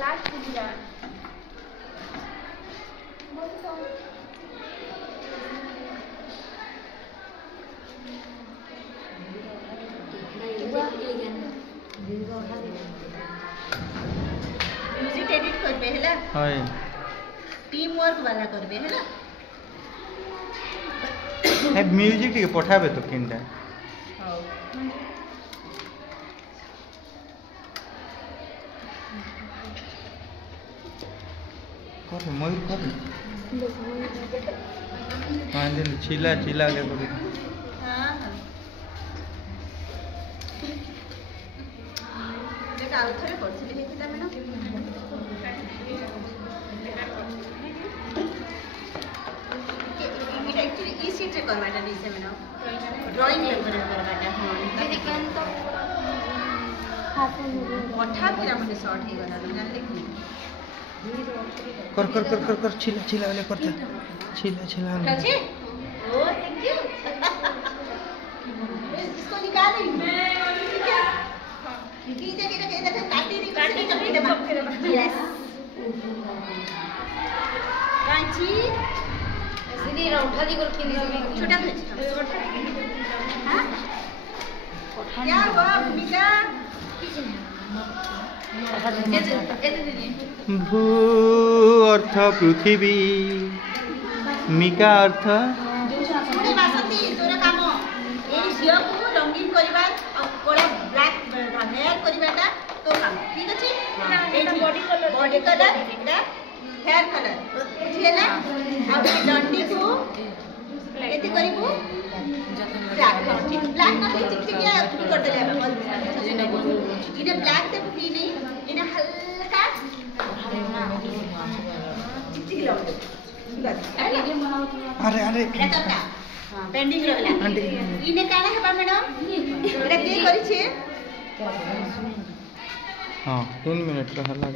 last पूजा music edit करबे हैला हाय team work वाला करबे हैला ए म्यूजिक टिके पठाबे तो किनटा हां कर मयूर कर हां दिन चिल्ला चिल्ला ले कर हां हां देखा उठरे पड़छले हेतिला मैडम इटा एक्चुअली ई शीट रे करवाटा नहीं से मैडम ड्राइंग पेपर रे करवाटा हां दीदी कान तो पठा पूरा मने शॉर्ट हे गला जान लेकिन कर चिल्ला चिल्ला ले करता चिल्ला चिल्ला अच्छे ओ थैंक यू इसको निकाल ठीक है की जगह इधर काटी नहीं यस कांची दीदी रा उठा दी कर के छोटा हां क्या हुआ भूमिका भू अर्थ पृथ्वी मिका अर्थ सुने बासंती तोर काम ए झियो को रंगीन करबा और कोला ब्लैक हेयर करबाटा तो काम ठीक अछि बॉडी कलर एकटा हेयर कलर बुझिएला आ डंडी को एते करिबू ब्लैक ठीक ब्लैक ना ठीक है तू कर दे इने ब्लैक ते फ्री नहीं इने हल्का चिकचिक लगे अरे अरे एटा पेंडिंग रहला इने काना हेबा मैडम एटा के करि छे हां 3 मिनट रहला